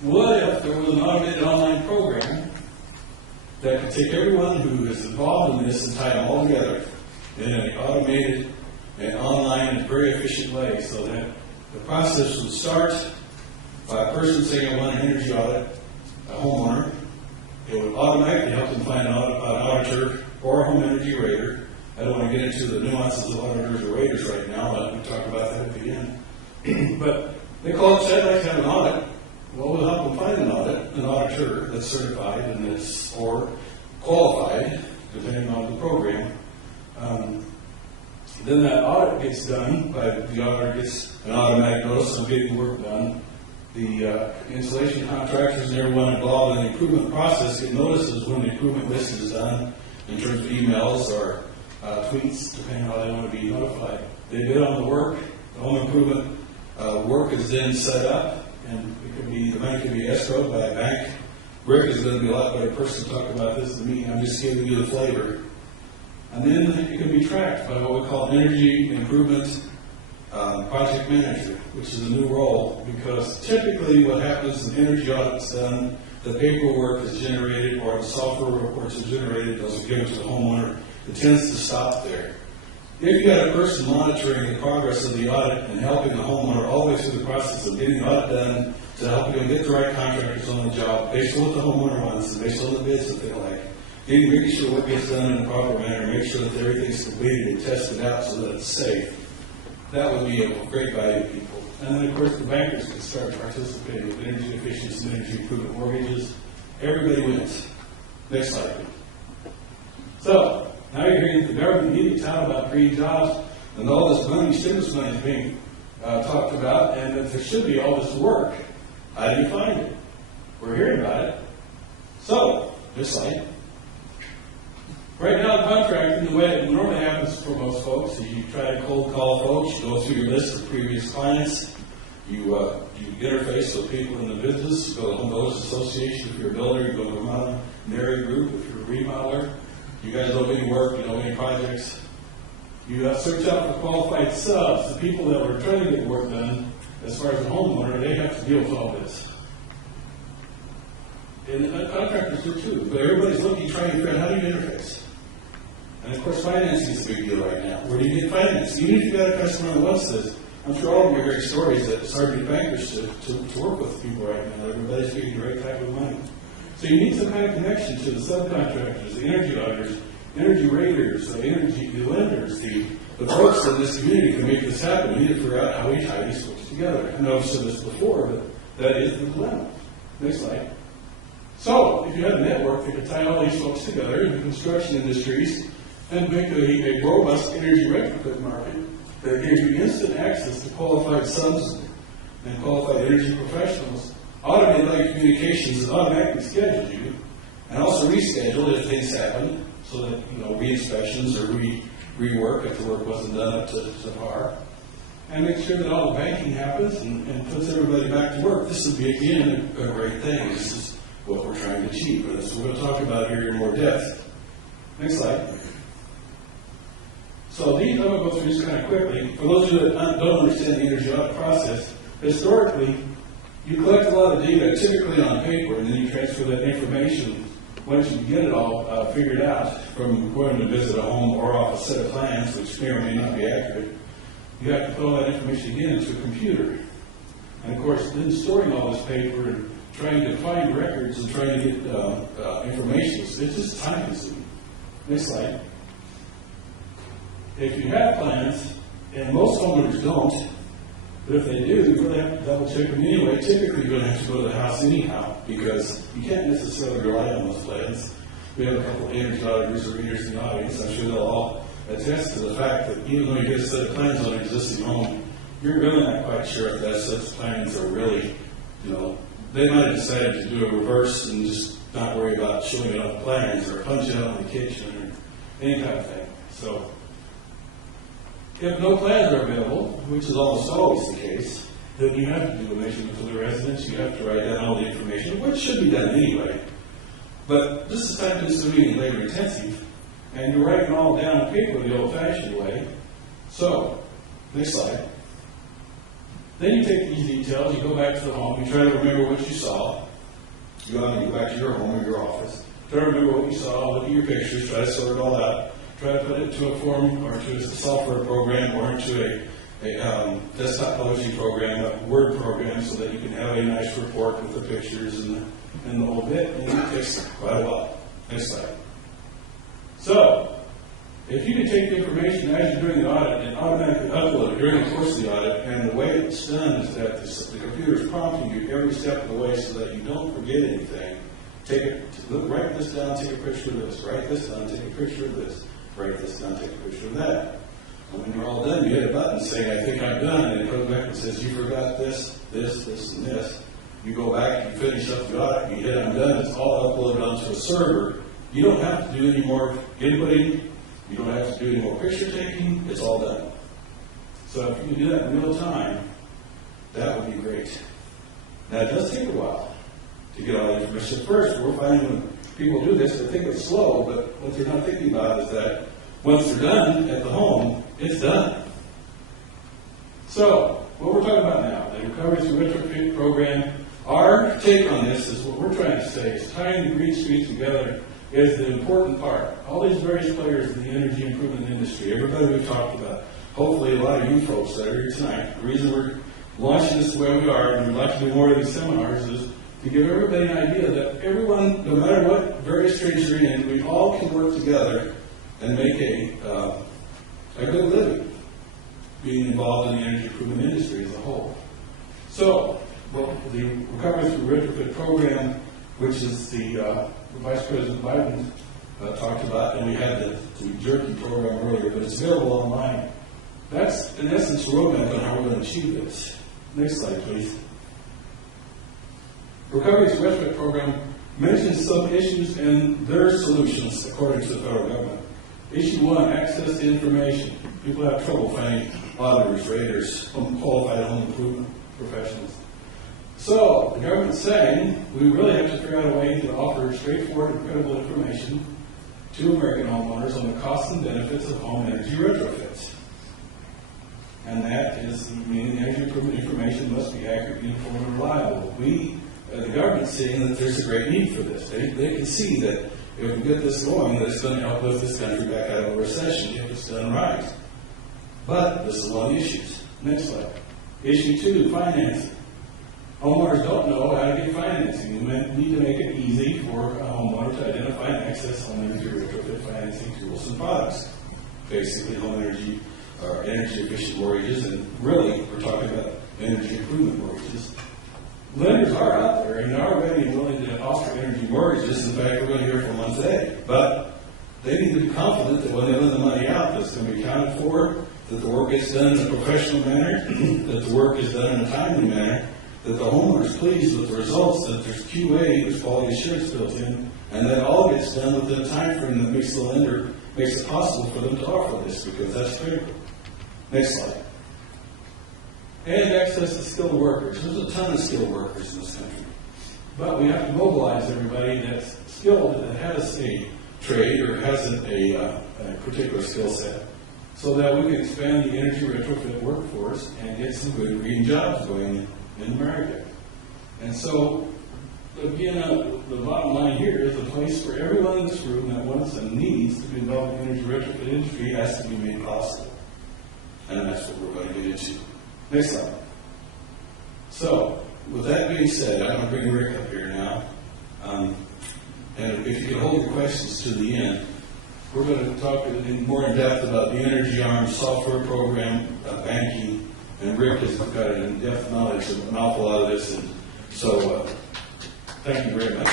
What if there was an automated online program that could take everyone who is involved in this and tie them all together in an automated and online and very efficient way, so that the process would start by a person saying, I want an energy audit, a homeowner. It would automatically help them find an auditor or a home energy rater. I don't want to get into the nuances of auditors or raters right now, but we'll talk about that at the end. But they call it, say, I'd like to have an audit. Well, we'll help them find an auditor that's certified and that's or qualified, depending on the program. Then that audit gets done by the auditor gets an automatic notice of getting work done. The installation contractors and everyone involved in the improvement process get notices when the improvement list is done in terms of emails or tweets, depending on how they want to be notified. They bid on the work. The home improvement work is then set up, and the money can be escrowed by a bank. Rick is going to be a lot better person to talk about this than me. I'm just giving you the flavor. And then it can be tracked by what we call energy improvement project manager, which is a new role, because typically what happens is an energy audit is done, the paperwork is generated, or the software reports are generated, those are given to the homeowner. It tends to stop there. If you had a person monitoring the progress of the audit and helping the homeowner all the way through the process of getting the audit done to help them get the right contractors on the job based on what the homeowner wants and based on the bids that they like, making sure what gets done in a proper manner, make sure that everything's completed and tested out so that it's safe, that would be a great value to people. And then, of course, the bankers can start participating with energy efficiency and energy improvement mortgages. Everybody wins. Next slide, please. So, now you're hearing the government media tout about green jobs and all this money, stimulus money is being talked about, and that there should be all this work. How do you find it? We're hearing about it. So, this slide. Right now, contracting, the way it normally happens for most folks is you try to cold call folks, you go through your list of previous clients, you interface with people in the business, you go to the Home Builders Association if you're a builder, you go to the Mount Mary Group if you're a remodeler, you guys know any work, you know any projects. You search out for qualified subs, the people that were trying to get work done. As far as the homeowner, they have to deal with all this. And contractors do too, but everybody's looking, trying to figure out how do you interface. And of course, financing is a big deal right now. Where do you get finance? Even if you've got a customer that wants this, I'm sure all of you are hearing stories that it's hard to get bankers to work with people right now. Everybody's getting the right type of money. So you need some kind of connection to the subcontractors, the energy auditors, energy raters, the lenders, the folks in this community can make this happen. We need to figure out how we tie these folks together. I know I've said this before, but that is the dilemma. Next slide. So, if you had a network that could tie all these folks together in the construction industries and make a robust energy retrofit market that gives you instant access to qualified subs and qualified energy professionals, automated communications and automatically schedule you, and also reschedule if things happen, so that, re-inspections or rework if the work wasn't done up to par, and make sure that all the banking happens and puts everybody back to work. This would be, again, a great thing. This is what we're trying to achieve. That's what we're going to talk about here in more depth. Next slide. So these, I'm going to go through this kind of quickly. For those of you that don't understand the energy audit process, historically, you collect a lot of data, typically on paper, and then you transfer that information once you get it all figured out from going to visit a home or off a set of plans, which may or may not be accurate. You have to put all that information again into a computer. And of course, then storing all this paper and trying to find records and trying to get information, it's just time consuming. Next slide. If you have plans, and most homeowners don't, but if they do, you really have to double check them anyway. Typically, you're going to have to go to the house anyhow, because you can't necessarily rely on those plans. We have a couple of energy auditors or readers in the audience. I'm sure they'll all attest to the fact that even though you get a set of plans on an existing home, you're really not quite sure if that set of plans are really, they might have decided to do a reverse and just not worry about showing it on the plans or punch it out in the kitchen or any kind of thing. So, if no plans are available, which is almost always the case, then you have to do a measurement for the residents. You have to write down all the information, which should be done anyway. But this is time consuming and labor intensive, and you're writing it all down on paper the old-fashioned way. So, next slide. Then you take these details, you go back to the home, you try to remember what you saw. You go back to your home or your office. Try to remember what you saw, look at your pictures, try to sort it all out. Try to put it into a form or to a software program or into a desktop publishing program, a Word program, so that you can have a nice report with the pictures and the whole bit. And it takes quite a while. Next slide. So, if you can take the information as you're doing the audit and automatically upload it during the course of the audit, and the way it's done is that the computer is prompting you every step of the way so that you don't forget anything. Write this down, take a picture of this. Write this down, take a picture of this. Write this down, take a picture of that. And when you're all done, you hit a button saying, I think I'm done, and it comes back and says, you forgot this, and this. You go back, you finish up the audit, you hit I'm done, it's all uploaded onto a server. You don't have to do any more inputting. You don't have to do any more picture taking. It's all done. So if you can do that in real time, that would be great. Now, it does take a while to get all the information. At first, we're finding when people do this, they think it's slow, but what they're not thinking about is that once they're done at the home, it's done. So, what we're talking about now, the Recovery Through Retrofit program, our take on this is what we're trying to say is tying the green streets together is the important part. All these various players in the energy improvement industry, everybody we've talked about, hopefully a lot of you folks that are here tonight, the reason we're launching this the way we are, and we'd like to do more of these seminars, is to give everybody an idea that everyone, no matter what various trades you're in, we all can work together and make a good living being involved in the energy improvement industry as a whole. So, the Recovery Through Retrofit program, which is the Vice President Biden talked about, and we had the Jerky program earlier, but it's available online. That's, in essence, the roadmap on how we're going to achieve this. Next slide, please. Recovery Through Retrofit program mentions some issues and their solutions according to the federal government. Issue 1, access to information. People have trouble finding auditors, raters, qualified home improvement professionals. So, the government's saying we really have to figure out a way to offer straightforward and credible information to American homeowners on the costs and benefits of home energy retrofits. And that is, meaning energy improvement information must be accurate, uniform, and reliable. The government's seeing that there's a great need for this. They can see that if we get this going, that it's going to help lift this country back out of a recession if it's done right. But this is one of the issues. Next slide. Issue 2, financing. Homeowners don't know how to get financing. We need to make it easy for a homeowner to identify and access home energy retrofit financing tools and products. Basically, home energy or energy efficient mortgages, and really, we're talking about energy improvement mortgages. Lenders are out there and are ready and willing to offer energy mortgages. In fact, we're going to hear from one today. But they need to be confident that when they lend the money out, that it's going to be accounted for, that the work gets done in a professional manner, that the work is done in a timely manner, that the homeowner is pleased with the results, that there's QA, there's quality assurance built in, and that all gets done within a time frame that makes the lender, makes it possible for them to offer this, because that's critical. Next slide. And access to skilled workers. There's a ton of skilled workers in this country. But we have to mobilize everybody that's skilled, that has a trade or has a particular skill set, so that we can expand the energy retrofit workforce and get some good green jobs going in America. And so, again, the bottom line here is a place for everyone in this room that wants and needs to be involved in the energy retrofit industry has to be made possible. And that's what we're going to get into. Next slide. So, with that being said, I'm going to bring Rick up here now. And if you can hold your questions to the end, we're going to talk more in depth about the EnergyARM software program, banking, and Rick has got an in-depth knowledge of an awful lot of this. And so, thank you very much.